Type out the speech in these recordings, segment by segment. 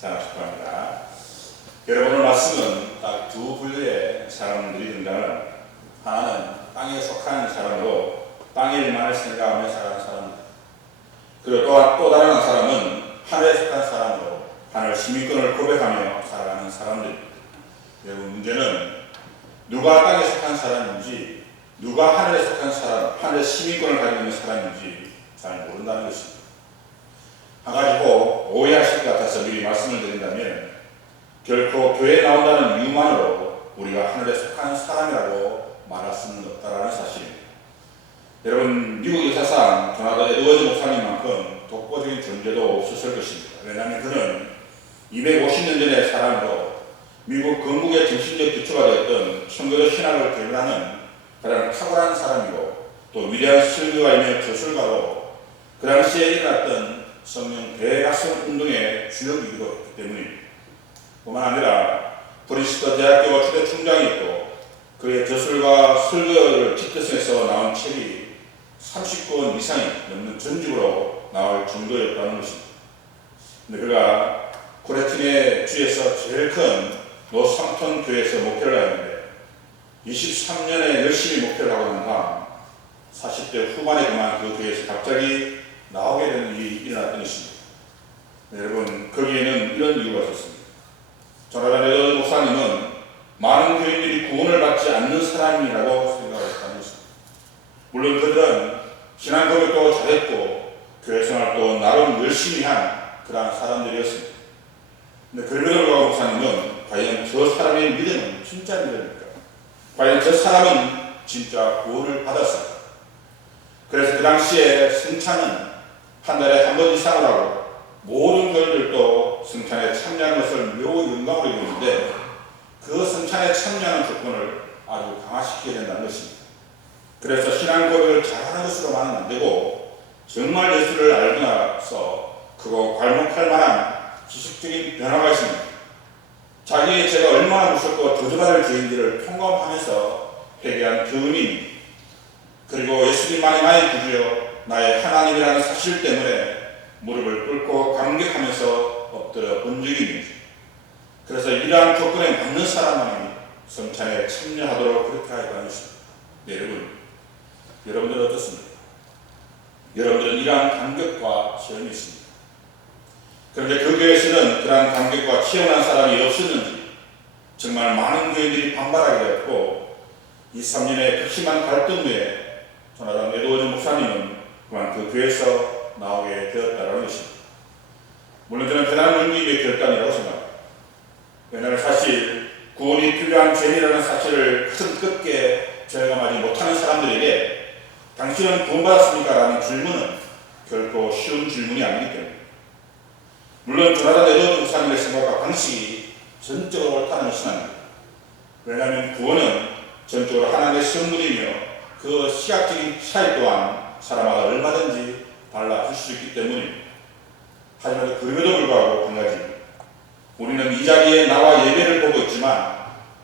자, 축하합니다. 여러분, 오늘 말씀은 딱 두 분류의 사람들이 등장을, 하나는 땅에 속한 사람으로 땅의 일만을 생각하며 살아가는 사람, 그리고 또 다른 한 사람은 하늘에 속한 사람으로 하늘 시민권을 고백하며 살아가는 사람들. 여러분, 문제는 누가 땅에 속한 사람인지, 누가 하늘에 속한 사람, 하늘의 시민권을 가지고 있는 사람인지 잘 모른다는 것입니다. 한 가지 꼭 오해하실 것 같아서 미리 말씀을 드린다면, 결코 교회에 나온다는 이유만으로 우리가 하늘에 속한 사람이라고 말할 수는 없다는 사실입니다. 여러분, 미국 역사상 조나단 에드워즈 목사님만큼 독보적인 존재도 없었을 것입니다. 왜냐하면 그는 250년 전의 사람으로 미국 건국의 정신적 기초가 되었던 청교도 신학을 대변하는 가장 탁월한 사람이고, 또 위대한 설교가이며 저술가로 그 당시에 일어났던 성령 대각성 운동의 주역이기도 했기 때문입니다. 뿐만 아니라 브리스터 대학교 초대 총장이었고, 그의 저술과 설교를 뒷뜻에서 나온 책이 30권 이상이 넘는 전집으로 나올 정도였다는 것입니다. 근데 그가 코레틴의 주에서 제일 큰 노스함턴 교회에서 목회를 하는데 23년에 열심히 목회를 하고 난 다음 40대 후반에 그만 그 교회에서 갑자기 나오게 되는 일이 일어났던 것입니다. 네, 여러분, 거기에는 이런 이유가 있었습니다. 조나단 에드워즈 목사님은 많은 교인들이 구원을 받지 않는 사람이라고 생각했다는 것입니다. 물론 그들은 신앙 고백도 잘했고 교회 생활도 나름 열심히 한 그러한 사람들이었습니다. 근데 그럼에도 불구하고 목사님은 과연 저 사람의 믿음은 진짜 믿음입니까? 과연 저 사람은 진짜 구원을 받았을까? 그래서 그 당시에 성찬은 한 달에 한 번 이상을 하고 모든 교인들도 성찬에 참여하는 것을 매우 영광으로 여기는데, 그 성찬에 참여하는 조건을 아주 강화시켜야 된다는 것입니다. 그래서 신앙 고백을 잘하는 것으로만은 안 되고, 정말 예수를 알고 나서 크고 괄목할 만한 지식적인 변화가 있습니다. 자기의 죄가 얼마나 무섭고 저주받을 죄인들을 통감하면서 회개한 경험이, 그리고 예수님만이 나의 구주여 나의 하나님이라는 사실 때문에 무릎을 꿇고 감격하면서 엎드려 본 적이 있는 거죠. 그래서 이러한 조건에 맞는 사람만이 성찬에 참여하도록 그렇게 하였다는 것입니다. 네, 여러분들은 어떻습니까? 여러분들은 이러한 감격과 체험이 있습니다. 그런데 그 교회에서는 그러한 감격과 체험한 사람이 없었는지 정말 많은 교인들이 반발하게 되었고, 23년의 극심한 갈등 후에 조나단 에드워즈 목사님은 그만 그 교회에서 나오게 되었다는 것입니다. 물론 저는 대단한 의미의 결단이라고 생각합니다. 왜냐하면 사실 구원이 필요한 죄인이라는 사실을 끝끝게 절감하지 못하는 사람들에게 당신은 구원받았습니까? 라는 질문은 결코 쉬운 질문이 아니기 때문에, 물론 조나단 에드워즈 목사님의 생각과 방식이 전적으로 옳다는 것은 아닙니다. 왜냐하면 구원은 전적으로 하나님의 선물이며 그 시각적인 차이 또한 사람마다 얼마든지 달라질 수 있기 때문입니다. 하지만 그럼에도 불구하고 한 가지, 우리는 이 자리에 나와 예배를 보고 있지만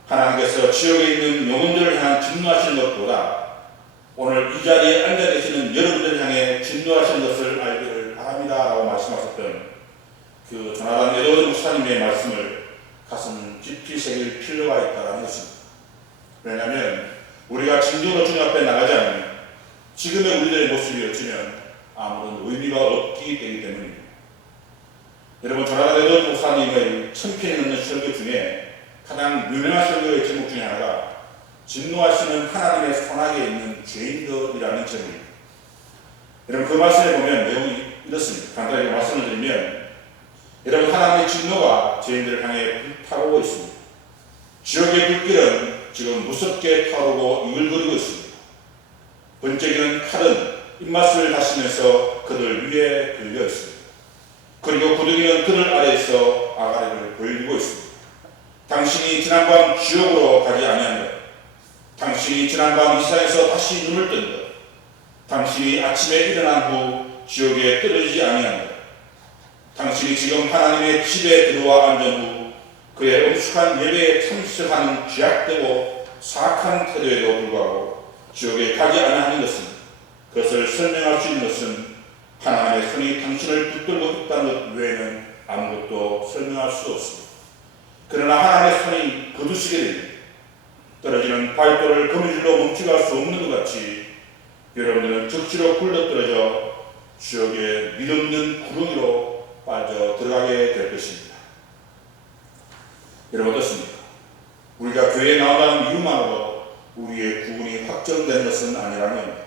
하나님께서 지옥에 있는 영혼들을 향한 진노하시는 것보다 오늘 이 자리에 앉아 계시는 여러분들을 향해 진노하시는 것을 알기를 바랍니다 라고 말씀하셨던 그 조나단 에드워즈 목사님의 말씀을 가슴 깊이 새길 필요가 있다는 것입니다. 왜냐하면 우리가 진정으로 주님 앞에 나가지 않으면 지금의 우리들의 모습이 어쩌면 아무런 의미가 없기 때문입니다. 여러분, 조나단 에드워즈 목사님의 1000편이 넘는 설교 중에 가장 유명한 설교의 제목 중에 하나가 진노하시는 하나님의 손아귀에 있는 죄인들이라는 제목입니다. 여러분, 그 말씀에 보면 내용이 이렇습니다. 간단하게 말씀을 드리면, 여러분, 하나님의 진노가 죄인들을 향해 불타오르고 있습니다. 지옥의 불길은 지금 무섭게 타오르고 이글거리고 있습니다. 번쩍이는 칼은 입맛을 다시면서 그들 위에 들려 있습니다. 그리고 구덩이는 그들 아래에서 아가리를 보이고 있습니다. 당신이 지난밤 지옥으로 가지 아니한 것, 당신이 지난밤 이 세상에서 다시 눈을 뜬 것, 당신이 아침에 일어난 후 지옥에 떨어지지 아니한 것, 당신이 지금 하나님의 집에 들어와 앉은 후 그의 엄숙한 예배에 참석하는 죄악되고 사악한 태도에도 불구하고 지옥에 가지 아니하는 것은, 그것을 설명할 수 있는 것은 하나님의 손이 당신을 붙들고 있다는 것 외에는 아무것도 설명할 수 없습니다. 그러나 하나님의 손이 거두시게 되면 떨어지는 바위돌을 거미줄로 멈추게 할 수 없는 것 같이 여러분들은 적시로 굴러떨어져 지옥의 mid없는 구덩이로 빠져 들어가게 될 것입니다. 여러분 어떻습니까? 우리가 교회에 나온다는 이유만으로 우리의 구원이 확정된 것은 아니라는 겁니다.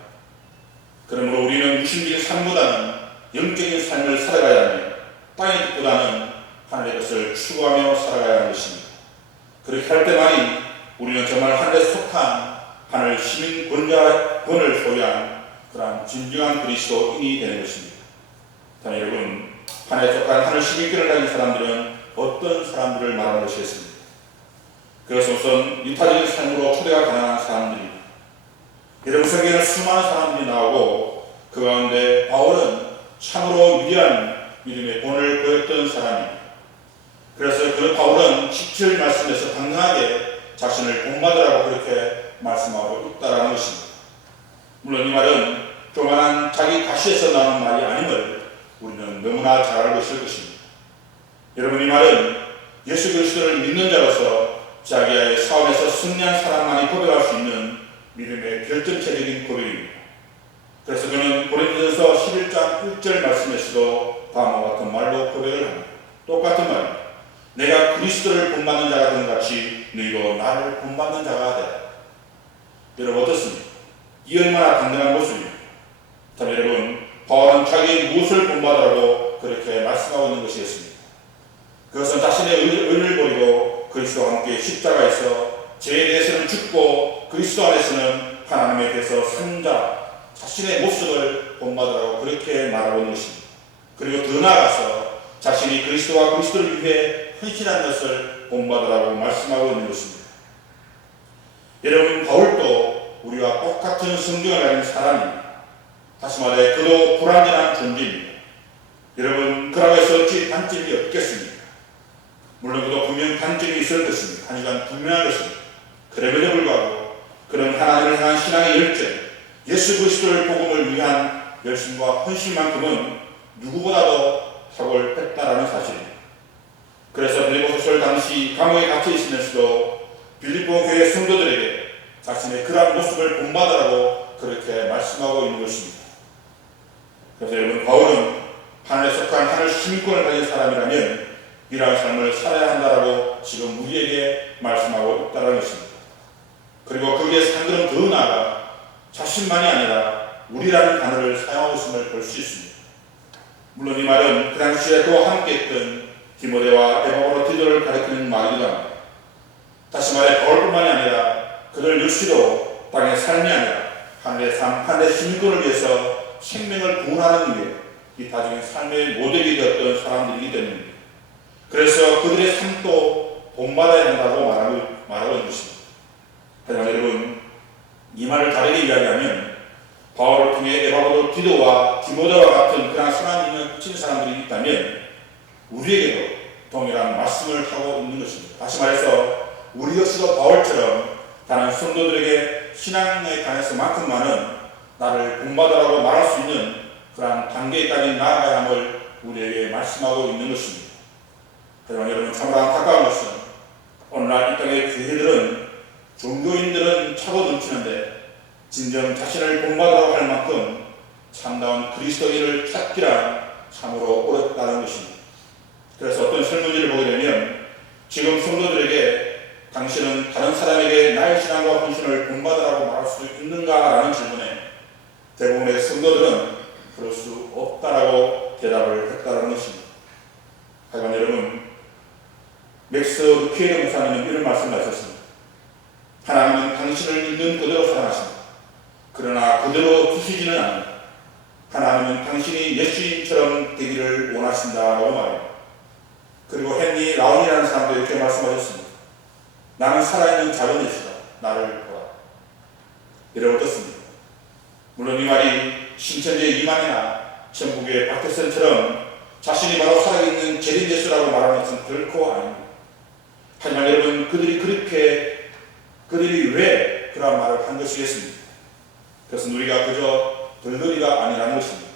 그러므로 우리는 육신적인 삶보다는 영적인 삶을 살아가야 하며 땅의 뜻보다는 하늘의 것을 추구하며 살아가야 하는 것입니다. 그렇게 할 때만이 우리는 정말 하늘에 속한 하늘 시민 권을 소유한 그러한 진정한 그리스도인이 되는 것입니다. 다만 여러분, 하늘에 속한 하늘 시민권을 가진 사람들은 어떤 사람들을 말하는 것이겠습니까? 그래서 우선 이타적인 삶으로 초대가 가능한 사람들입니다. 여러분 성경에는 수많은 사람들이 나오고 그 가운데 바울은 참으로 위대한 믿음의 본을 보였던 사람입니다. 그래서 그 바울은 17 말씀에서 당당하게 자신을 본받으라고 그렇게 말씀하고 있다는 것입니다. 물론 이 말은 조만한 자기 가시에서 나오는 말이 아님을 우리는 너무나 잘 알고 있을 것입니다. 여러분 이 말은 예수 그리스도를 믿는 자로서 자기의 사업에서 승리한 사람만이 고백할 수 있는 믿음의 결정체적인 고백입니다. 그래서 그는 고린도전서 11장 1절 말씀에서도 다음과 같은 말로 고백을 합니다. 똑같은 말입니다. 내가 그리스도를 본받는 자가 된 같이 너희도 나를 본받는 자가 되라. 여러분 어떻습니까? 이 얼마나 당당한 모습입니다. 자, 여러분 바울은 자기 무엇을 본받으라고 그렇게 말씀하고 있는 것이겠습니까? 그것은 자신의 의를 버리고 그리스도와 함께 십자가에서 죄에 대해서는 죽고 그리스도 안에서는 하나님에 대해서 산 자, 자신의 모습을 본받으라고 그렇게 말하고 있는 것입니다. 그리고 더 나아가서 자신이 그리스도와 그리스도를 위해 헌신한 것을 본받으라고 말씀하고 있는 것입니다. 여러분 바울도 우리와 똑같은 성경을 가진 사람입니다. 다시 말해 그도 불완전한 존재입니다. 여러분 그라고 해서 어찌 단점이 없겠습니까? 물론 그도 분명 단점이 있을 것입니다. 하지만 분명한 것입니다. 그럼에도 불구하고 그런 하나님을 향한 신앙의 열정, 예수 그리스도를 복음을 위한 열심과 헌신만큼은 누구보다도 탁월했다라는 사실입니다. 그래서 빌립보서를 당시 감옥에 갇혀 있으면서도 빌립보 교회 성도들에게 자신의 그러한 모습을 본받으라고 그렇게 말씀하고 있는 것입니다. 그래서 여러분 바울은 하늘에 속한 하늘 시민권을 가진 사람이라면 이러한 삶을 살아야 한다라고 지금 우리에게 말씀하고 있다는 것입니다. 그리고 거기에서 한 걸음 더 나아가 자신만이 아니라 우리라는 단어를 사용하고 있음을 볼 수 있습니다. 물론 이 말은 그 당시에 그와 함께했던 디모데와 에바고로 디도를 가리키는 말이기도 합니다. 다시 말해 바울뿐만이 아니라 그들 역시도 땅의 삶이 아니라 하늘의 삶, 하늘의 시민권을 위해서 생명을 구원하는 위해 이타적인 삶의 모델이 되었던 사람들이기 때문입니다. 그래서 그들의 삶도 본받아야 한다고 말하고 있는 것입니다. 하지만 여러분 이 말을 다르게 이야기하면 바울을 통해 에바고로 디도와 디모데와 같은 그런 선한 인연 친 사람들이 있다면 우리에게도 동일한 말씀을 하고 있는 것입니다. 다시 말해서 우리 역시도 바울처럼 다른 성도들에게 신앙에 관해서만큼만은 나를 본받으라고 말할 수 있는 그러한 단계까지 나아가야 함을 우리에게 말씀하고 있는 것입니다. 하지만 여러분 참으로 안타까운 것은 오늘날 이 땅의 교회들은 종교인들은 차고 넘치는데 진정 자신을 본받으라고 할 만큼 참다운 그리스도인을 찾기란 참으로 어렵다는 것입니다. 그래서 어떤 설문지를 보게 되면 지금 성도들에게 당신은 다른 사람에게 나의 신앙과 헌신을 본받으라고 말할 수 있는가라는 질문에 대부분의 성도들은 그럴 수 없다라고 대답을 했다는 것입니다. 하지만 여러분 맥스 루키에르 목사님은 이런 말씀을 하셨습니다. 하나님은 당신을 있는 그대로 사랑하십니다. 그러나 그대로 두시지는 않습니다. 하나님은 당신이 예수님처럼 되기를 원하신다라고 말합니다. 그리고 헨리 라운이라는 사람도 이렇게 말씀하셨습니다. 나는 살아있는 작은 예수다. 나를 보라. 여러분 어떻습니까? 물론 이 말이 신천지의 이만희나 전북의 박태선처럼 자신이 바로 살아있는 재림 예수라고 말하는 것은 결코 아닙니다. 하지만 여러분 그들이 왜 그런 말을 한 것이겠습니까? 그것은 우리가 그저 덜덜이가 아니라는 것입니다.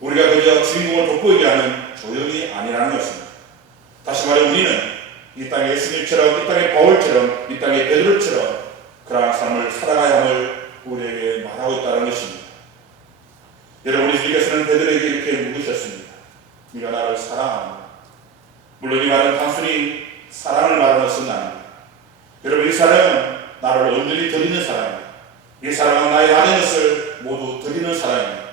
우리가 그저 주인공을 돋보이게 하는 조형이 아니라는 것입니다. 다시 말해 우리는 이 땅의 예수님처럼, 이 땅의 바울처럼, 이 땅의 베드로처럼 그러한 삶을 살아가야 함을 우리에게 말하고 있다는 것입니다. 여러분, 우리 주님께서는 베드로에게 이렇게 묻으셨습니다. 네가 나를 사랑하는가? 물론 이 말은 단순히 사랑을 말하는 것은 아닙니다. 여러분, 이 사랑은 나를 온전히 드리는 사랑입니다. 이 사랑은 나의 아는 것을 모두 드리는 사랑입니다.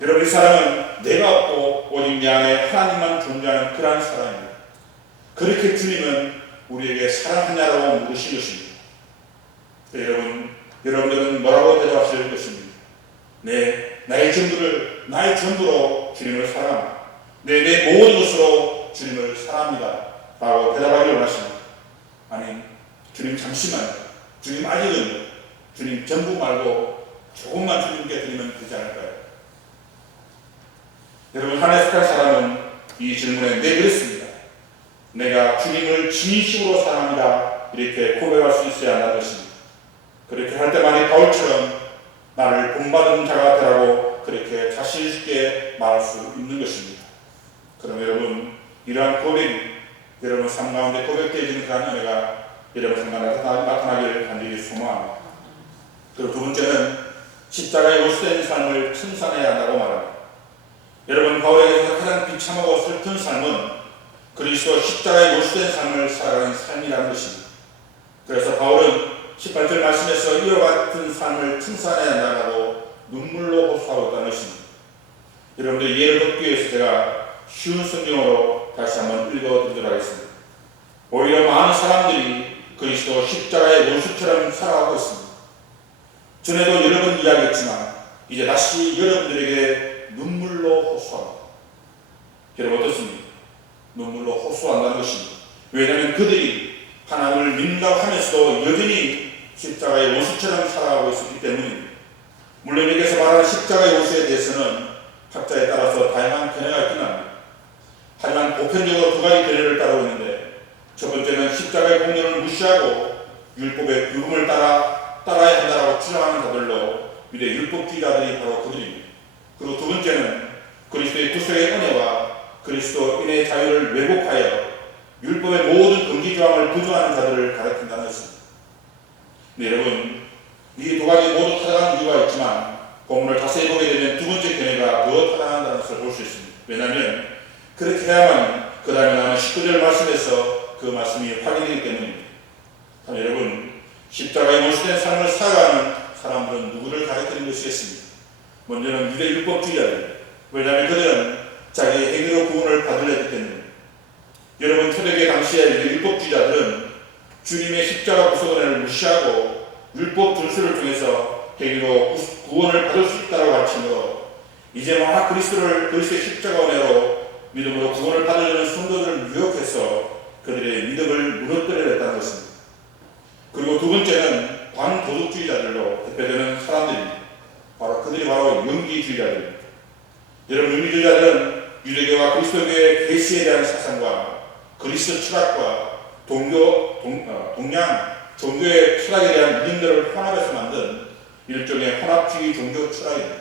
여러분, 이 사랑은 내가 없고 오직 내 안에 하나님만 존재하는 그러한 사랑입니다. 그렇게 주님은 우리에게 사랑하냐라고 물으신 것입니다. 여러분들은 뭐라고 대답하실 것입니까? 네, 나의 전부로 주님을 사랑합니다. 내 모든 것으로 주님을 사랑합니다 라고 대답하기를 원하십니다. 아니, 주님 잠시만, 주님 아직은, 주님 전부 말고 조금만 주님께 드리면 되지 않을까요? 여러분, 하나의 속한 사람은 이 질문에 네, 그렇습니다. 내가 주님을 진심으로 사랑합니다 이렇게 고백할 수 있어야 한다는 것입니다. 그렇게 할 때만이 바울처럼 나를 본받은 자가 되라고 그렇게 자신 있게 말할 수 있는 것입니다. 그럼 여러분, 이러한 고백이 여러분 삶 가운데 고백되어지는 그런 은혜가 여러분 삶에 나타나기를 간절히 소망합니다. 그리고 두 번째는 십자가에 올수된 삶을称賛해야 한다고 말합니다. 여러분, 바울에게서 가장 비참하고 슬픈 삶은 그리스도 십자가에 올수된 삶을 살아가는 삶이라는 것입니다. 그래서 바울은 18절 말씀에서 이와 같은 삶을称賛해야 한다고 눈물로 호소하고 있다는 것입니다. 여러분들 이해를 돕기 위해서 제가 쉬운 성경으로 다시 한번 읽어드리도록 하겠습니다. 오히려 많은 사람들이 그리스도 십자가의 원수처럼 살아가고 있습니다. 전에도 여러 번 이야기했지만 이제 다시 여러분들에게 눈물로 호소합니다. 여러분 어떻습니까? 눈물로 호소한다는 것입니다. 왜냐하면 그들이 하나님을 믿는다고 하면서도 여전히 십자가의 원수처럼 살아가고 있었기 때문입니다. 물론 여기서 말하는 십자가의 원수에 대해서는 각자에 따라서 다양한 견해가 있긴 합니다. 하지만 보편적으로 두 가지 견해를 따르고 있는데, 첫 번째는 십자가의 공로를 무시하고 율법의 규범을 따라야 한다고 주장하는 자들로 유대 율법주의자들이 바로 그들입니다. 그리고 두 번째는 그리스도의 구속의 은혜와 그리스도인의 자유를 왜곡하여 율법의 모든 금기조항을 부정하는 자들을 가리킨다는 것입니다. 네, 여러분, 이 두 가지 모두 타당한 이유가 있지만 본문을 자세히 보게 되면 두 번째 견해가 더 타당하다는 것을 볼 수 있습니다. 왜냐하면 그렇게 해야만 그 다음에 나오는 19절 말씀에서 그 말씀이 확인되기 때문입니다. 여러분, 십자가에 원수된 삶을 살아가는 사람들은 누구를 가리키는 것이겠습니까? 먼저는 유대 율법주의자들. 왜냐하면 그들은 자기의 행위로 구원을 받으려 했기 때문입니다. 여러분, 초대교회 당시에 유대 율법주의자들은 주님의 십자가 구속은혜를 무시하고 율법 준수를 통해서 행위로 구원을 받을 수 있다고 가르치므로 이제 막 그리스도의 십자가 은혜로 믿음으로 구원을 받으려는 성도들을 유혹해서 그들의 믿음을 무너뜨려야 했다는 것입니다. 그리고 두 번째는 반도덕주의자들로 대표되는 사람들입니다. 그들이 바로 영지주의자들입니다. 여러분, 영지주의자들은 유대교와 그리스도교의 계시에 대한 사상과 그리스도 철학과 동양 종교의 철학에 대한 믿음들을 혼합해서 만든 일종의 혼합주의 종교 철학입니다.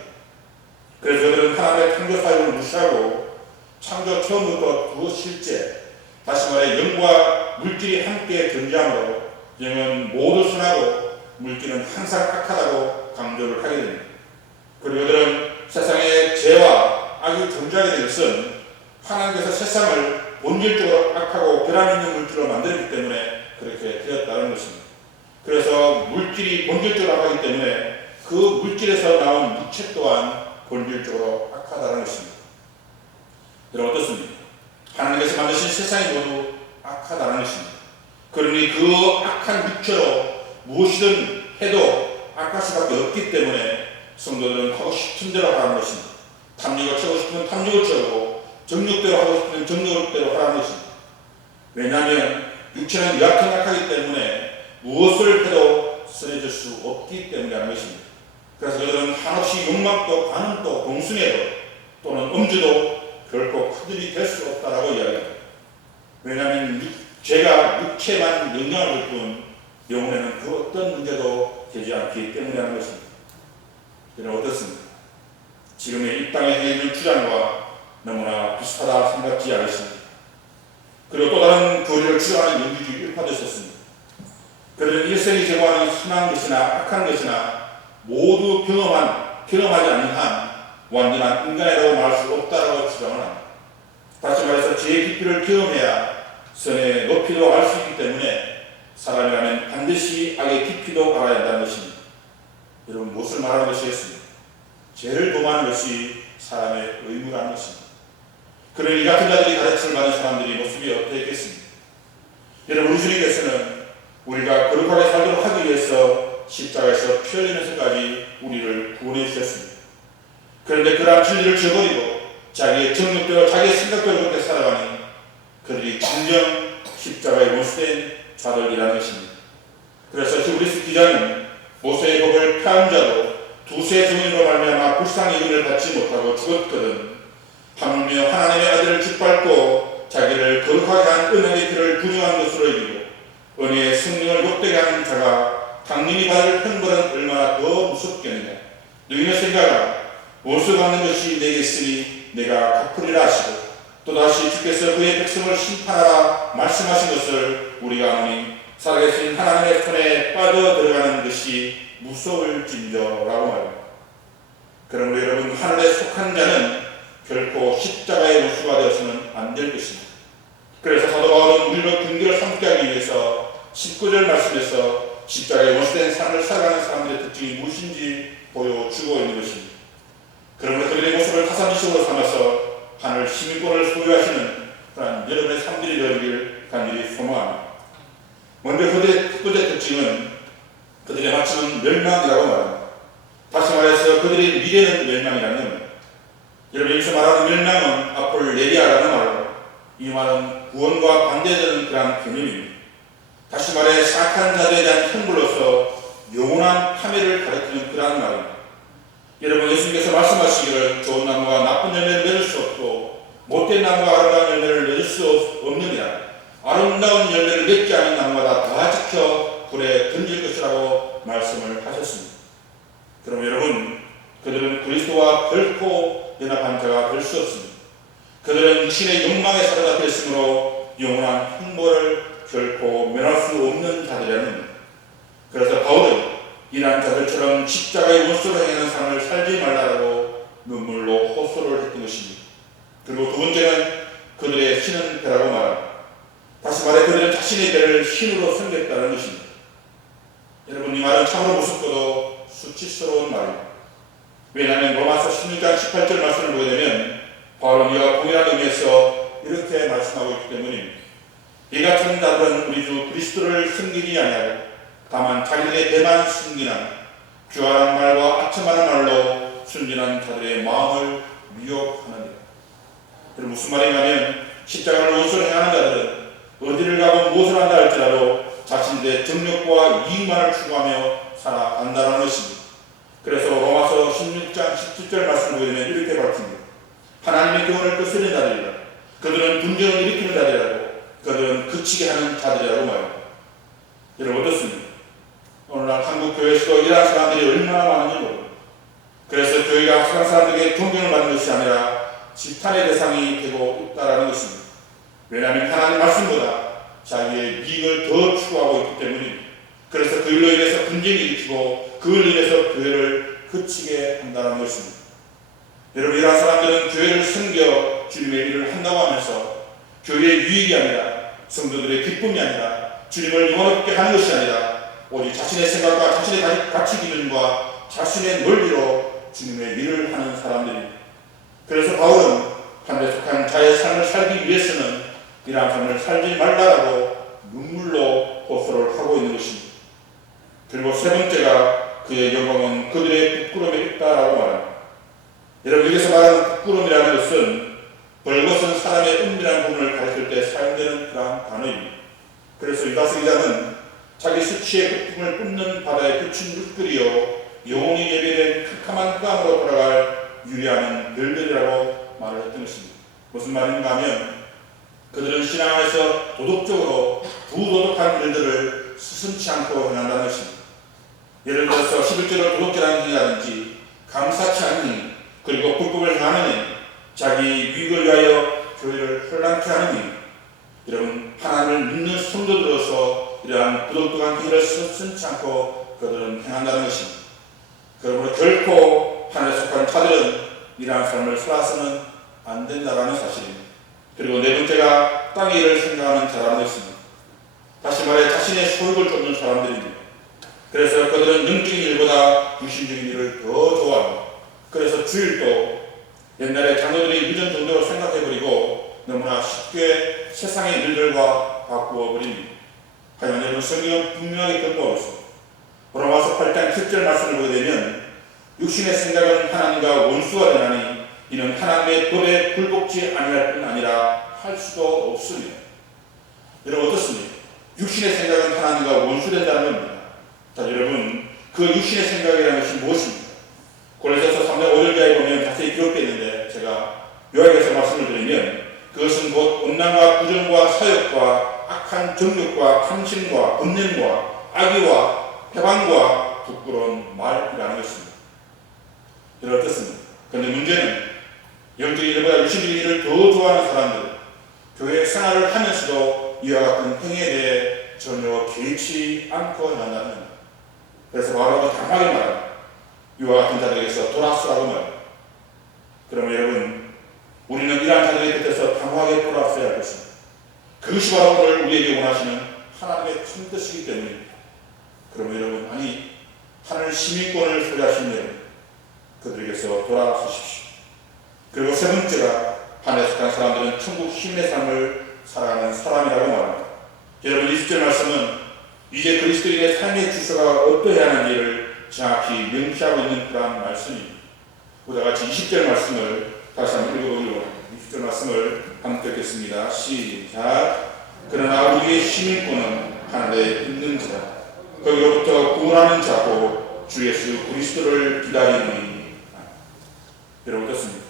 그래서 그들은 하나님의 창조 사역을 무시하고 창조 처음부터 두 실제, 다시 말해 영과 물질이 함께 존재하므로 영은 모두 선하고 물질은 항상 악하다고 강조를 하게 됩니다. 그리고 그들은 세상에 죄와 악이 존재하게 된 것은 하나님께서 세상을 본질적으로 악하고 결함 있는 물질로 만들었기 때문에 그렇게 되었다는 것입니다. 그래서 물질이 본질적으로 악하기 때문에 그 물질에서 나온 육체 또한 본질적으로 악하다는 것입니다. 여러분 어떻습니까? 하나님께서 만드신 세상이 모두 악하다는 것입니다. 그러니 그 악한 육체로 무엇이든 해도 악할 수밖에 없기 때문에 성도들은 하고 싶은 대로 하라는 것입니다. 탐욕을 채우고 싶으면 탐욕을 채우고 정욕대로 하고 싶으면 정욕대로 하라는 것입니다. 왜냐하면 육체는 약한 약하기 때문에 무엇을 해도 쓰러질 수 없기 때문에 하는 것입니다. 그래서 그들은 한없이 욕망도 간음도 공순해도 또는 음주도 결코 그들이 될 수 없다라고 이야기합니다. 왜냐하면 죄가 육체만 영향을 줄 뿐 영혼에는 그 어떤 문제도 되지 않기 때문에 하는 것입니다. 여러분 어떻습니까? 지금의 이 땅에 행해진 주장과 너무나 비슷하다 생각지 않으십니까? 그리고 또 다른 교리를 주장하는 영주주의 일파도 있었습니다. 그들은 일생이 제공하는 선한 것이나 악한 것이나 모두 경험하지 않는 한 완전한 인간이라고 말할 수 없다라고 주장을 합니다. 다시 말해서 죄의 깊이를 경험해야 선의 높이도 알 수 있기 때문에 사람이라면 반드시 악의 깊이도 알아야 한다는 것입니다. 여러분, 무엇을 말하는 것이겠습니까? 죄를 범하는 것이 사람의 의무라는 것입니다. 그런 이 같은 자들이 가르침을 받는 사람들의 모습이 어떻겠습니까? 여러분, 우리 주님께서는 우리가 거룩하게 살도록 하기 위해서 십자가에서 피 흘리면서까지 우리를 구원해 주셨습니다. 그런데 그러한 진리를 저버리고 자기의 정욕대로 자기의 생각대로 그렇게 살아가니 그들이 진정 십자가에 못된 자들이라는 것입니다. 그래서 히브리서 기자는 모세의 법을 폐한 자도 두세 증인으로 말미암아 불쌍히 의를 받지 못하고 죽었거든 하물며 하나님의 아들을 짓밟고 자기를 거룩하게 한 은혜의 피를 분명한 것으로 여기고 은혜의 성령을 욕되게 하는 자가 당연히 받을 형벌은 얼마나 더 무섭겠느냐. 너희는 생각하라. 무엇을 받는 것이 내게 있으니 내가 갚으리라 하시고 또다시 주께서 그의 백성을 심판하라 말씀하신 것을 우리가 아노니 살아계신 하나님의 손에 빠져들어가는 것이 무서울진저라고 말합니다. 그러므로 여러분, 하늘에 속한 자는 결코 십자가의 모수가 되어서는 안 될 것입니다. 그래서 사도 바울은 우리로 근기를 삼게 하기 위해서 19절 말씀에서 십자가에 못된 삶을 살아가는 사람들의 특징이 무엇인지 보여주고 있는 것입니다. 그러므로 그들의 모습을 타산지식으로 삼아서 하늘 시민권을 소유하시는 그런 여러분의 삶들이 되어지길 간절히 소망합니다. 먼저 그들의 첫 번째 특징은 그들의 마침은 멸망이라고 말합니다. 다시 말해서 그들의 미래는 멸망이라는 겁니다. 여러분, 여기서 말하는 멸망은 아폴레리아라는 말로 이 말은 구원과 반대되는 그러한 개념입니다. 다시 말해 사악한 자들에 대한 형벌로서 영원한 파멸을 가리키는 그러한 말입니다. 여러분, 예수님께서 말씀하시기를 좋은 나무가 나쁜 열매를 맺을 수 없고 못된 나무가 아름다운 열매를 맺을 수 없느니라. 아름다운 열매를 맺지 않은 나무마다 다 지켜 불에 던질 것이라고 말씀을 하셨습니다. 그럼 여러분, 그들은 그리스도와 결코 연합한 자가 될 수 없습니다. 그들은 신의 욕망의 사도가 되었으므로 영원한 형벌을 결코 면할 수 없는 자들이라는 겁니다. 그래서 바울은 이러한 자들처럼 십자가의 원수로 행하는 삶을 살지 말라고 눈물로 호소를 했던 것입니다. 그리고 두 번째는 그들의 신은 배라고 말합니다. 다시 말해 그들은 자신의 배를 신으로 섬겼다는 것입니다. 여러분, 이 말은 참으로 무섭고도 수치스러운 말입니다. 왜냐하면 로마서 16장 18절 말씀을 보게 되면 바울은 이와 동일한 의미에서 이렇게 말씀하고 있기 때문입니다. 이 같은 자들은 우리 주 그리스도를 섬기지 아니하고 다만 자기들의 배만 숨기나 교활한 말과 악천하는 말로 순진한 자들의 마음을 미혹하느니라. 무슨 말이냐면 십자가를 원수로 행하는 자들은 어디를 가고 무엇을 한다 할지라도 자신들의 정욕과 이익만을 추구하며 살아간다는 것입니다. 그래서 로마서 16장 17절 말씀을 보면 이렇게 밝힙니다. 하나님의 교훈을 끄스는 자들이라. 그들은 분쟁을 일으키는 자들이라고. 그들은 그치게 하는 자들이라고 말합니다. 여러분, 어떻습니까? 오늘날 한국 교회에서도 이러한 사람들이 얼마나 많은지 모릅니다. 그래서 교회가 그런 사람들에게 존경을 받는 것이 아니라 지탄의 대상이 되고 있다는 것입니다. 왜냐하면 하나님 말씀보다 자기의 이익을 더 추구하고 있기 때문입니다. 그래서 그 일로 인해서 분쟁이 일으키고 그걸 인해서 교회를 그치게 한다는 것입니다. 여러분, 이러한 사람들은 교회를 섬겨 주님의 일을 한다고 하면서 교회의 유익이 아니라 성도들의 기쁨이 아니라 주님을 영원롭게 하는 것이 아니라 오직 자신의 생각과 자신의 가치 기준과 자신의 논리로 주님의 일을 하는 사람들입니다. 그래서 바울은 한데 속한 자의 삶을 살기 위해서는 이러한 삶을 살지 말라고 눈물로 호소를 하고 있는 것입니다. 그리고 세 번째가 그의 영광은 그들의 부끄러움에 있다라고 말합니다. 여러분, 여기서 말하는 부끄러움이라는 것은 벌것은 사람의 은밀한 부분을 가리킬 때 사용되는 그러한 단어입니다. 그래서 유다서 기자는 자기 수치의 거품을 뿜는 바다에 그친 물들이요 영원히 예배된 캄캄한 흑암으로 돌아갈 유리하는 별들이라고 말을 했던 것입니다. 무슨 말인가 하면 그들은 신앙 안에서 도덕적으로 부도덕한 일들을 스승치 않고 행한다는 것입니다. 예를 들어서 11절을 도덕질하는 일이라든지 감사치 않는 일, 그리고 불법을 행하는 인, 자기 유익을 위하여 교회를 혼란케 하는 인, 여러분 하나님을 믿는 성도들로서 이러한 부도덕한 길을 섭선치 않고 그들은 행한다는 것입니다. 그러므로 결코 하늘에 속한 자들은 이러한 삶을 살아서는 안 된다는 사실입니다. 그리고 네 번째가 땅의 일을 생각하는 자라는 것입니다. 다시 말해 자신의 소욕을 쫓는 사람들입니다. 그래서 그들은 영적인 일보다 육신적인 일을 더 좋아합니다. 그래서 주일도 옛날에 장로들이 유전 정도로 생각해버리고 너무나 쉽게 세상의 일들과 바꾸어 버립니다. 하지만 여러분 성경은 분명하게 경고하고 있습니다. 로마서 8장 10절 말씀을 보게 되면 육신의 생각은 하나님과 원수가 되나니 이는 하나님의 법에 굴복지 아니할 뿐 아니라 할 수도 없습니다. 여러분 어떻습니까? 육신의 생각은 하나님과 원수된다는 겁니다. 자, 여러분 그 육신의 생각이라는 것이 무엇입니까? 고린도서 3장 5절 이하에 보면 자세히 기록되어 있는데 제가 요약해서 말씀을 드리면 그것은 곧 음란과 부정과 사욕과 악한 정욕과 탐심과 번뇌와 악의와 해방과 부끄러운 말이라는 것입니다. 여러분 어떻습니까? 그런데 문제는 영적인 일보다 육신적인 일을 더 좋아하는 사람들, 교회 생활을 하면서도 이와 같은 행위에 대해 전혀 개의치 않고 행한다는 겁니다. 그래서 바로 당하게 말합니다. 이와 같은 자들에게서 돌아서라고 말합니다. 그러면 여러분 우리는 이러한 자들의 곁에서 당황하게 돌아서야 할 것입니다. 그것이 바로 오늘 우리에게 원하시는 하나님의 큰 뜻이기 때문입니다. 그러면 여러분 아니 하늘 시민권을 소유하신 여러분 그들에게서 돌아서십시오. 그리고 세 번째가 하늘에 속한 사람들은 천국 시민의 삶을 살아가는 사람이라고 말합니다. 여러분 20절 말씀은 이제 그리스도인의 삶의 주소가 어떠해야 하는지를 정확히 명시하고 있는 그러한 말씀입니다. 우리가 같이 20절 말씀을 다시 한번 읽어보기로 20절 말씀을 함께 읽겠습니다. 시작. 그러나 우리의 시민권은 하늘에 있는 자 거기로부터 구원하는 자고 주 예수 그리스도를 기다리니. 여러분 어떻습니까?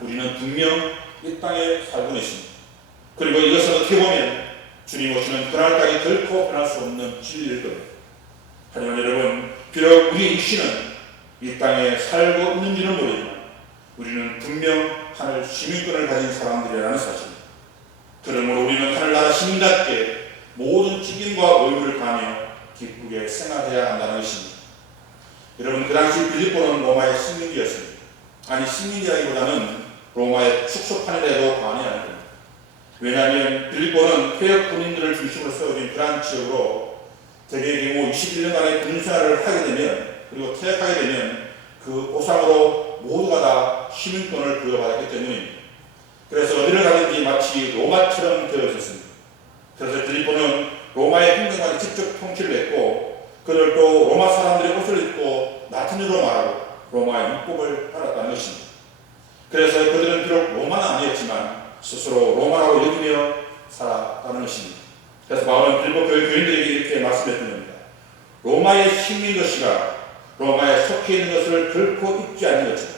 우리는 분명 이 땅에 살고 계십니다. 그리고 이것은 어떻게 보면 주님 오시는 그날까지 결코 변할 수 없는 진리일 겁니다. 하지만 여러분 비록 우리 육신은 이 땅에 살고 있는지는 모르지만 우리는 분명 하늘 시민권을 가진 사람들이라는 사실입니다. 그러므로 우리는 하늘나라 시민답게 모든 책임과 의무를 다하며 기쁘게 생활해야 한다는 것입니다. 여러분 그 당시 빌립보는 로마의 식민지였습니다. 아니 식민지라기보다는 로마의 축소판이라도 과언이 아닙니다. 왜냐하면 빌립보는 퇴역 군인들을 중심으로 세워진 그러한 지역으로 대개의 경우 21년간의 군생활을 하게 되면 그리고 퇴역하게 되면 그 보상으로 모두가 다 시민권을 부여받았기 때문입니다. 그래서 어디를 가든지 마치 로마처럼 되어 있었습니다. 그래서 빌립보는 로마의 행정관이 직접 통치를 했고 그들도 로마 사람들의 옷을 입고 라틴어로 말하고 로마의 율법을 따랐다는 것입니다. 그래서 그들은 비록 로마는 아니었지만 스스로 로마라고 여기며 살았다는 것입니다. 그래서 바울은 빌립보 교인들에게 이렇게 말씀했던 겁니다. 로마의 시민인 것이가 로마에 속해 있는 것을 결코 잊지 않는 것처럼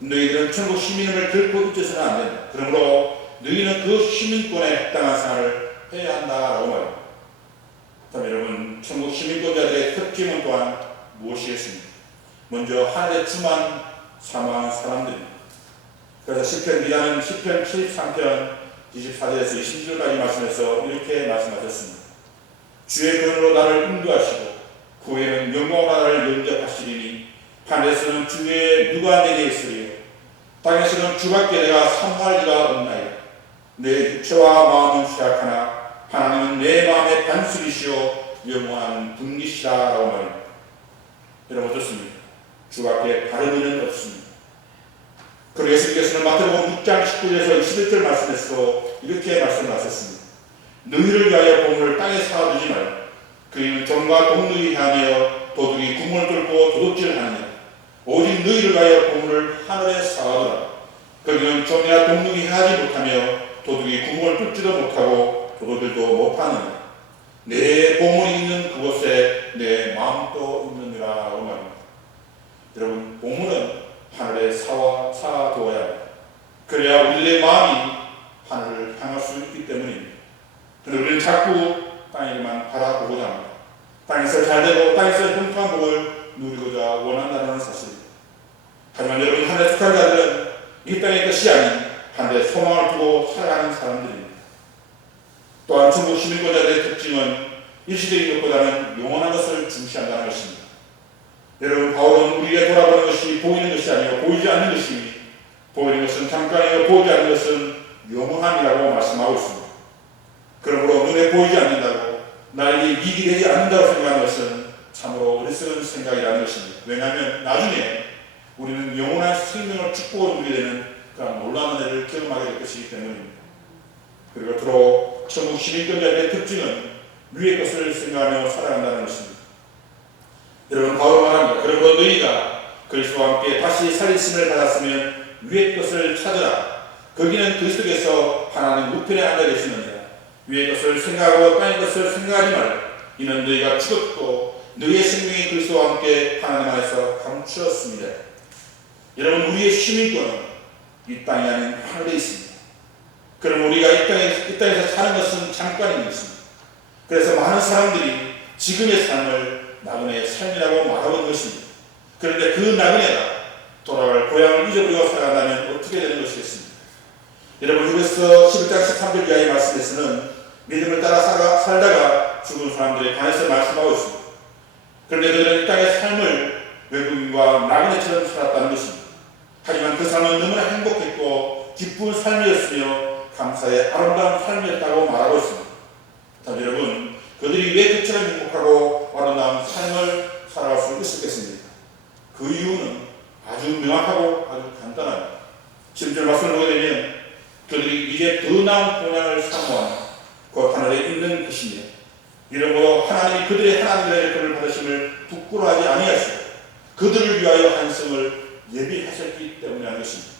너희들은 천국 시민임을 결코 잊어서는 안 된다. 그러므로 너희는 그 시민권에 해당한 생활을 해야 한다라고 말합니다. 여러분 천국 시민권자들의 특징은 또한 무엇이겠습니까? 먼저 하늘의 주만 사모하는 사람들입니다. 그래서 시편 기자는 시편 73편 24절에서 26절까지 말씀해서 이렇게 말씀하셨습니다. 주의 권으로 나를 인도하시고 후에는 영광으로 나를 영접하시리니 하늘에서는 주의 누가 내게 있으리요 땅에서는 주밖에 내가 삼할 리가 없나이다. 내 육체와 마음은 쇠약하나 하나님은 내 마음의 반석이시요 영원한 분기시라라고 말합니다. 여러분 어떻습니까? 주밖에 다른 이는 없습니다. 그리고 예수님께서는 마태복음 6장 19절에서 21절 말씀에서 이렇게 말씀하셨습니다. 너희를 위하여 보물을 땅에 쌓아두지 말라. 그이는 종과 동물이 하며 도둑이 구멍을 뚫고 도둑질하느니라. 오직 너희를 위하여 보물을 하늘에 쌓아두라. 거기는 종이나 동물이 하지 못하며 도둑이 구멍을 뚫지도 못하고 도둑들도 못하느니라. 내 보물이 있는 그곳에 내 마음도 있느니라. 고 말합니다. 여러분 보물은 하늘에 쌓아두어야 합니다. 그래야 우리의 마음이 하늘을 향할 수 있기 때문입니다. 그런데 우리는 자꾸 땅에만 바라보고자 합니다. 땅에서 잘되고 땅에서 형통한 복을 누리고자 원한다는 사실입니다. 하지만 여러분, 하늘에 속한 자들은 이 땅의 것이 아닌 하늘에 소망을 두고 살아가는 사람들입니다. 또한 천국 시민권자들의 특징은 일시적인 것보다는 영원한 것을 중시한다는 것입니다. 여러분, 바울은 우리에게 돌아보는 것이 보이는 것이 아니고 보이지 않는 것이니 보이는 것은 잠깐이고 보이지 않는 것은 영원함이라고 말씀하고 있습니다. 그러므로 눈에 보이지 않는다고 나에게 이익이 되지 않는다고 생각하는 것은 참으로 어리석은 생각이라는 것입니다. 왜냐하면 나중에 우리는 영원한 생명을 축복을 누리게 되는 그런 놀라운 은혜를 경험하게 될 것이기 때문입니다. 그리고 더러 천국 시민권자들의 특징은 위의 것을 생각하며 살아간다는 것입니다. 여러분, 바울은 말합니다. 그러므로 너희가 그리스도와 함께 다시 살리심을 받았으면 위의 것을 찾으라. 거기는 그리스도께서 하나님 우편에 앉아 계시느니라. 위의 것을 생각하고 땅의 것을 생각하지 말라. 이는 너희가 죽었고 너희의 생명이 그리스도와 함께 하나님 안에서 감추었습니다. 여러분, 우리의 시민권은 이 땅이 아닌 하늘에 있습니다. 그럼 우리가 이 땅에서 사는 것은 잠깐인 것입니다. 그래서 많은 사람들이 지금의 삶을 나그네의 삶이라고 말하고 있는 것입니다. 그런데 그 나그네가 돌아갈 고향을 잊어버리고 살아간다면 어떻게 되는 것이겠습니까? 여러분, 여기서 11장 13절 이하의 말씀에서는 믿음을 따라 살다가 죽은 사람들에 관해서 말씀하고 있습니다. 그런데 그들은 이 땅의 삶을 외국인과 나그네처럼 살았다는 것입니다. 하지만 그 삶은 너무나 행복했고 기쁜 삶이었으며 감사의 아름다운 삶이었다고 말하고 있습니다. 여러분, 그들이 왜 그처럼 행복하고 아름다운 삶을 살아갈 수 있었겠습니까? 그 이유는 아주 명확하고 아주 간단합니다. 10절 말씀을 보게 되면 그들이 이제 더 나은 본향을 사모하는 그 하늘에 있는 것이며 이러므로 하나님이 그들의 하나님의 일꾼을 받으심을 부끄러워하지 아니하시고 그들을 위하여 한 성을 예비하셨기 때문이라는 것입니다.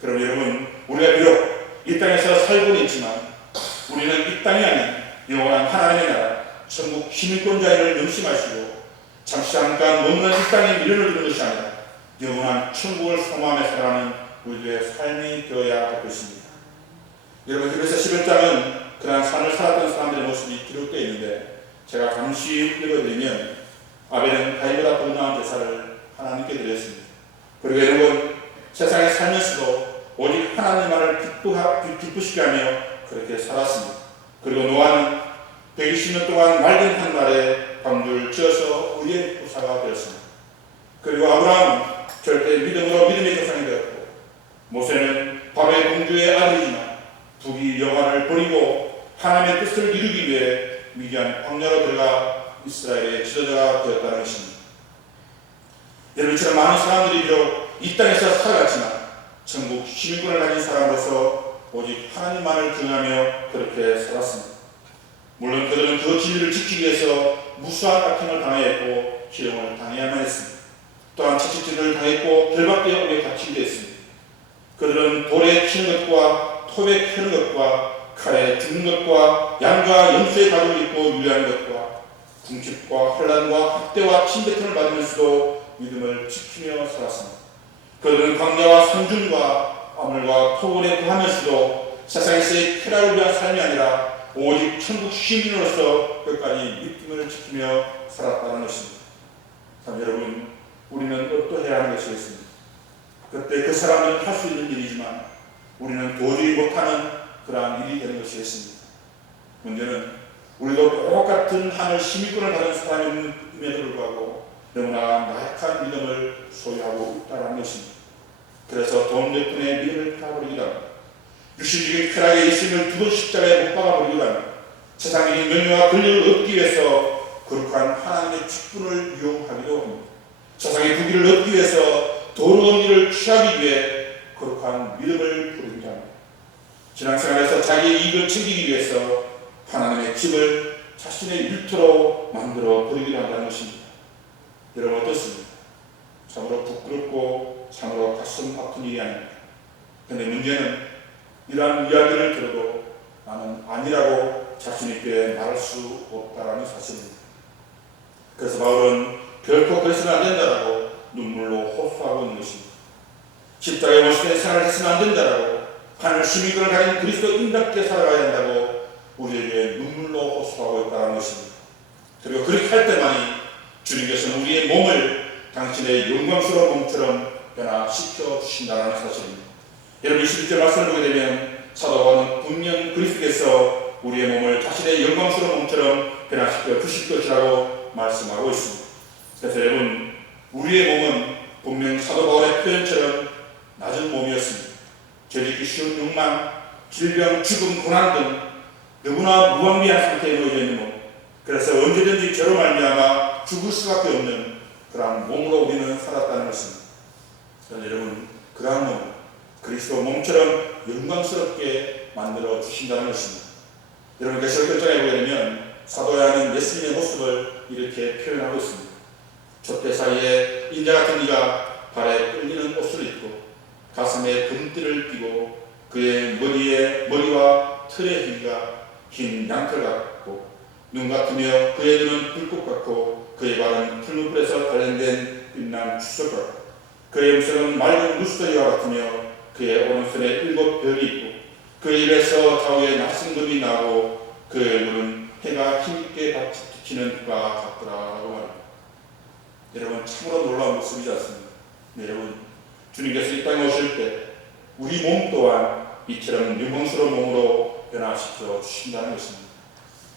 그럼 여러분, 우리가 비록 이 땅에서 살고는 있지만 우리는 이 땅이 아닌 영원한 하나님의 나라 천국 시민권자임을 명심하시고 잠시 잠깐 머무는 이 땅에 미련을 두는 것이 아니라 영원한 천국을 소망하며 살아가는 우리의 삶이 되어야 할 것입니다. 여러분, 그래서 11장은 그러한 삶을 살았던 사람들의 모습이 기록되어 있는데 제가 잠시 읽어드리면 아벨은 가인보다 더 나은 제사를 하나님께 드렸습니다. 그리고 여러분, 세상에 살면서도 오직 하나님만을 기쁘시게 하며 그렇게 살았습니다. 그리고 노아는 120년 동안 맑은 한날에 방주를 지어서 의의 부사가 되었습니다. 그리고 아브라함은 절대 믿음으로 믿음의 조상이 되었고 모세는 바로의 공주의 아들이지만 북이 여호와를 버리고 하나님의 뜻을 이루기 위해 미디안 광야로 들어가 이스라엘의 지도자가 되었다는 것입니다. 여러분처럼 많은 사람들이 비록 이 땅에서 살아갔지만 천국 시민권을 가진 사람으로서 오직 하나님만을 경외하며 그렇게 살았습니다. 물론 그들은 그 진리를 지키기 위해서 무수한 악행을 당하였고 희롱을 당해야만 했습니다. 또한 채찍질을 당했고 결박되어 오래 갇히게 됐습니다. 그들은 돌에 치는 것과 톱에 펴는 것과 칼에 죽는 것과 양과 염소의 가죽을 입고 유리하는 것과 궁핍과 혼란과 학대와 침뱉음을 받으면서도 믿음을 지키며 살았습니다. 그들은 광야와 산중과 암울과 토굴에 거하면서도 세상에서의 쾌락을 위한 삶이 아니라 오직 천국 시민으로서 끝까지 믿음을 지키며 살았다는 것입니다. 참 여러분, 우리는 어떠해야 하는 것이겠습니까? 그때 그 사람은 할 수 있는 일이지만 우리는 도저히 못하는 그러한 일이 되는 것이겠습니다. 문제는 우리도 똑같은 하늘 시민권을 받은 사람임에도 불구하고 너무나 나약한 믿음을 소유하고 있다는 것입니다. 그래서 돈 덕분에 믿음을 타버리기도 합니다. 육신적인 쾌락에 있음을 두번 십자가에 못 박아버리기도 합니다. 세상적인 명예와 권력을 얻기 위해서 거룩한 하나님의 직분을 이용하기도 합니다. 세상의 부귀를 얻기 위해서 더러운 일을 취하기 위해 거룩한 믿음을 부르기도 합니다. 신앙생활에서 자기의 이익을 챙기기 위해서 하나님의 집을 자신의 일터로 만들어 버리기도 한다는 것입니다. 여러분, 어떻습니까? 참으로 부끄럽고 참으로 가슴 아픈 일이 아닙니다. 그런데 문제는 이러한 이야기를 들어도 나는 아니라고 자신 있게 말할 수 없다는 사실입니다. 그래서 바울은 결코 그래서는 안 된다라고 눈물로 호소하고 있는 것입니다. 십자가의 모습의 생활을 했으면 안 된다라고 하늘 시민권을 가진 그리스도인답게 살아가야 된다고 우리에게 눈물로 호소하고 있다는 것입니다. 그리고 그렇게 할 때만이 주님께서는 우리의 몸을 당신의 영광스러운 몸처럼 변화시켜 주신다는 사실입니다. 여러분 21절 말씀을 보게 되면 사도 바울은 분명 그리스도께서 우리의 몸을 자신의 영광스러운 몸처럼 변화시켜 주실 것이라고 말씀하고 있습니다. 그래서 여러분 우리의 몸은 분명 사도 바울의 표현처럼 낮은 몸이었습니다. 죄짓기 쉬운 욕망, 질병, 죽음, 고난 등 너무나 무방비한 상태에 놓여져 있는 몸, 그래서 언제든지 죄로 말미암아 죽을 수밖에 없는 그러한 몸으로 우리는 살았다는 것입니다. 그런데 여러분 그러한 몸, 그리스도 몸처럼 영광스럽게 만들어 주신다는 것입니다. 여러분 계시록 1장에 보게 되면 사도야는 예수님의 모습을 이렇게 표현하고 있습니다. 촛대 사이에 인자 같은 이가 발에 끌리는 옷을 입고 가슴에 금띠를 띠고 그의 머리와 털의 길이가 흰 양털 같고 눈 같으며 그의 눈은 불꽃 같고 그의 발은 풀무불에서 단련된 빛난 추석 같고 그의 음성은 맑은 물소리와 같으며 그의 오른손에 7 별이 있고 그의 입에서 좌우에 낯선금이 나고 그의 얼굴은 해가 힘있게 비치는 바 같더라고 말합니다. 여러분 참으로 놀라운 모습이지 않습니까? 네, 여러분 주님께서 이 땅에 오실 때 우리 몸 또한 이처럼 영광스러운 몸으로 변화시켜 주신다는 것입니다.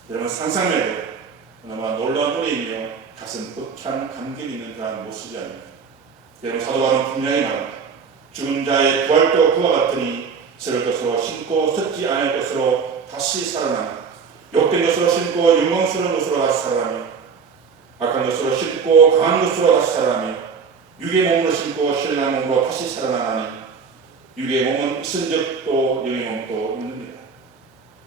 여러분 상상해도 너무나 놀라운 은혜이며 가슴 벅찬 감격이 있는 그런 모습이 아닙니다. 여러분 사도 바울은 분명히 말합니다. 죽은 자의 부활도 그와 같으니 썩을 것으로 신고 썩지 않을 것으로 다시 살아나며 욕된 것으로 신고 영광스러운 것으로 다시 살아나며 악한 것으로 신고 강한 것으로 다시 살아나며 육의 몸으로 신고 신령한 몸으로 다시 살아나니 육의 몸은 있은 적도 영의 몸도 있습니다.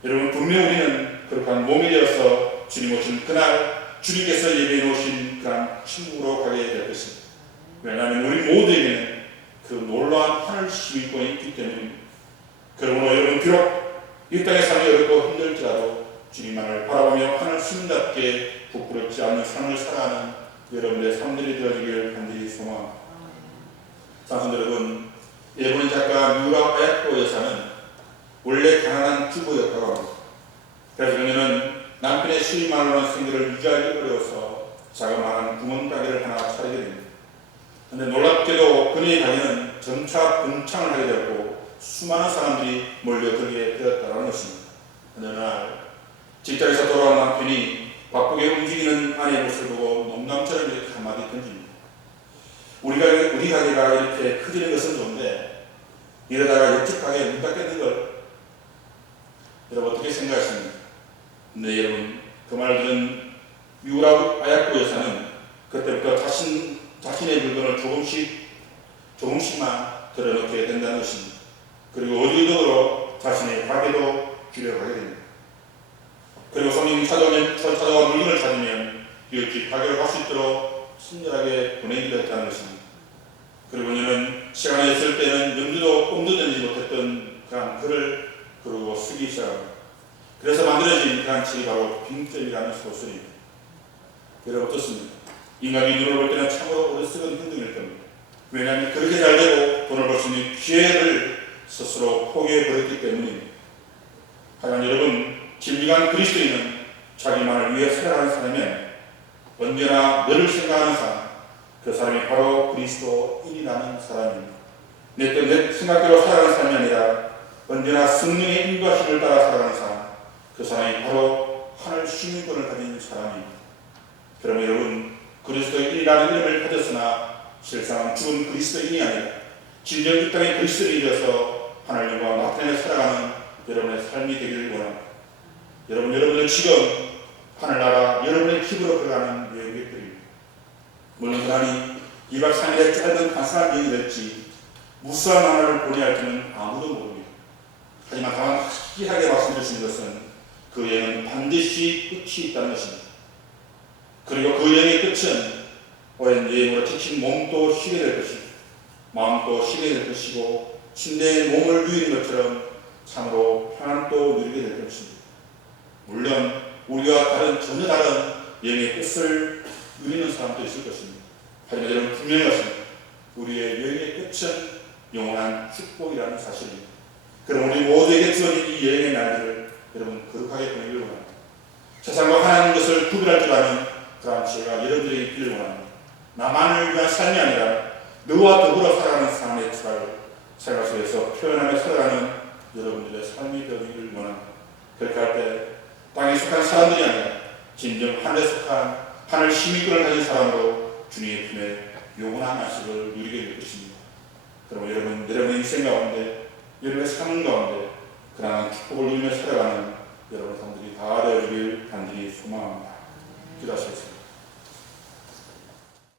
여러분 분명 우리는 그렇게 몸이 되어서 주님 오신 그날 주님께서 예배해 놓으신 그런 천국으로 가게 될 것입니다. 왜냐하면 우리 모두에게는 그 놀라운 하늘 시민권이 있기 때문입니다. 그러므로 여러분 비록 이 땅의 삶이 어렵고 힘들지라도 주님만을 바라보며 하늘 시민답게 부끄럽지 않는 삶을 살아가는 여러분들의 삶들이 되어지길 간절히 소망합니다. 사실 여러분 일본인 작가 미우라 아야코 여사는 원래 가난한 주부였다고 합니다. 그래서 그녀는 남편의 수입만 오는 생계를 유지하기 어려워서 자그마한 구멍가게를 하나 차리게 됩니다. 그런데 놀랍게도 그녀의 가게는 점차 번창을 하게 되었고 수많은 사람들이 몰려들게 되었다는 것입니다. 어느 날 직장에서 돌아온 남편이 바쁘게 움직이는 아내의 모습을 보고 농담처럼 이렇게 한마디 던집니다. 우리 가게가 이렇게 커지는 것은 좋은데 이러다가 옆집 가게에 문 닫겠는 걸 여러분 어떻게 생각하십니까? 근데 여러분 그 말 들은 미우라 아야코 여사는 그때부터 자신의 물건을 조금씩만 들여놓게 된다는 것입니다. 그리고 어디로 자신의 가게도 줄여가게 됩니다. 그리고 손님이 찾아와 물건을 찾으면 이웃집 가게로 갈 수 있도록 친절하게 보내기도 했다는 것입니다. 그리고 그녀는 시간이 있을 때는 염두도 꿈도 되지 못했던 그런 글을 그러고 쓰기 시작합니다. 그래서 만들어진 그런 책이 바로 빈점이라는 소설입니다. 여러분 어떻습니까? 인간이 눈을 볼 때는 참으로 어리석은 행동일 겁니다. 왜냐하면 그렇게 잘 되고 돈을 벌 수 있는 기회를 스스로 포기해버렸기 때문입니다. 하지만 여러분 진리한 그리스도인은 자기만을 위해 살아가는 사람이면 언제나 너를 생각하는 사람, 그 사람이 바로 그리스도인이라는 사람입니다. 내 생각대로 살아가는 사람이 아니라 언제나 성령의 인도하심을 따라 살아가는 사람, 그 사람이 바로 하늘 시민권을 가진 사람입니다. 그럼 여러분 그리스도인이라는 이름을 가졌으나 실상은 죽은 그리스도인이 아니라 진정 이 땅의 그리스도인이 되어서 하나님과 나타내 살아가는 여러분의 삶이 되기를 원합니다. 여러분들 지금 하늘나라 여러분의 힘으로 걸어가는 여행객들입니다. 물론 그러니 2박 3일의 짧은 간단한 여행이 될지 무수한 나라를 보내야 할지는 아무도 모릅니다. 하지만 다만 확실하게 말씀드리신 것은 그 여행은 반드시 끝이 있다는 것입니다. 그리고 그 여행의 끝은 오랜 여행으로 지친 몸도 쉬게 될 것이고 마음도 쉬게 될 것이고 침대에 몸을 누이는 것처럼 참으로 평안도 누리게 될 것입니다. 물론 우리와 전혀 다른 여행의 끝을 누리는 사람도 있을 것입니다. 하지만 여러분 분명히 하십니다. 우리의 여행의 끝은 영원한 축복이라는 사실입니다. 그럼 우리 모두에게 주어진 이 여행의 날들을 여러분 거룩하게 보내기를 원합니다. 세상과 하나님 것을 구별할 줄 아는 그러한 지혜가 여러분들에게 있기를 원합니다. 나만을 위한 삶이 아니라 너와 더불어 살아가는 삶의 생활 속에서 표현하며 살아가는 여러분들의 삶이 되기를 원합니다. 그렇게 할 때 땅에 속한 사람들이 아니라 진정 하늘에 속한 하늘 시민권을 가진 사람으로 주님의 품에 영원한 안식을 누리게 될 것입니다. 그러면 여러분의 인생 가운데, 여러분의 삶 가운데 그러한 축복을 누리며 살아가는 여러분 사람들이 다 되어주길 간절히 소망합니다. 기도하시겠습니다.